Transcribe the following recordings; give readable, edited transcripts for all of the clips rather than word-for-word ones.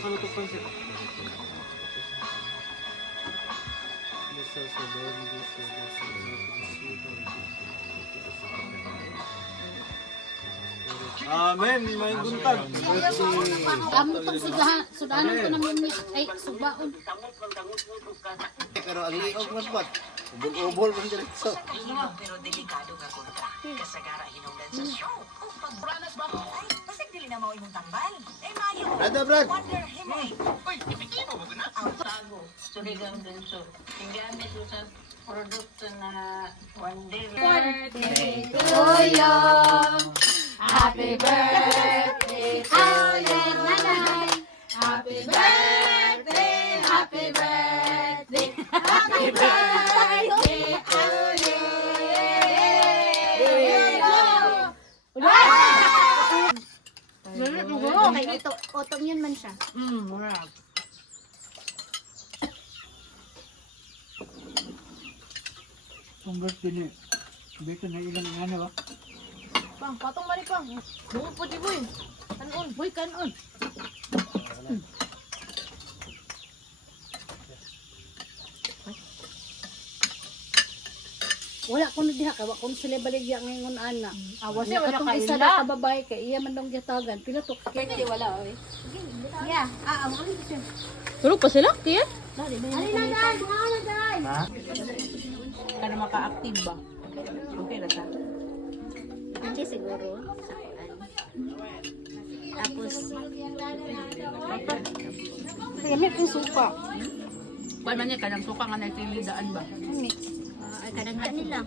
Ano to pa siya? Amen, may buntag. Amo itong sudahan ko naman niya. Ay, subaon. Pero ang liog mas bat. Ubol-ubol man diretso. Pero delikado nga kontra. Kasagara hinungdan sa show. Kung pagbranas ba mo, ay, basig dili na mo imong tambal. Eh, mayo. Brad. Wonder himay. Uy, epektibo mo na. Ang tago. Suligang din so. Tinggamit mo sa produkto na Wonder. Birthday to you. Happy birthday to you, nanay. Happy birthday, happy birthday, happy birthday to you. Oo, kay ito, otong yun man siya. Mura. Ang birthday ni dito na ilang ano ba? Pang, patong mali pang. Bungod po di boy. Kanon, boy kanon. Wala ko na diha, kawa kung sila baligya ngayon ana. Awas Wala siya, wala katong isa kaila. na kababae kay iya man dong gitagan. Pila to kay wala oy. Yeah, amo siya. Tulog pa sila, tiyan? Dali na dai, mga dai. Kana maka-active ba? Okay na ta. Hindi siguro. Tapos gamit yung suka. Kuan man niya kanang suka nga naitilidan ba? Mix. Ay kadang nila.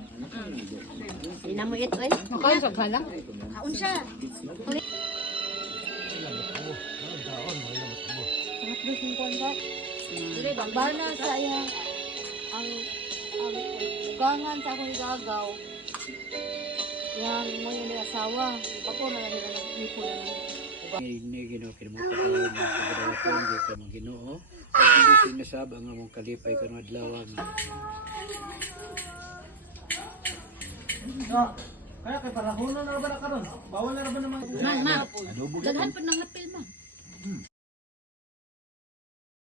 Hindi na mo ito eh. Makain sa galang. Aun siya. Dili bana sa iya ang ugangan sa akong igagaw. Yan mo yung asawa. Ako na lang nila nagnipo na lang. Ini Ginoo kinumuta ka ng pagdawatan di ka mga Ginoo. Pag hindi sinasaba nga mong kalipay kanang adlaw. Kaya kay para huno na ba na karon? Bawal na ba naman? Ma, daghan pa ng apil ma.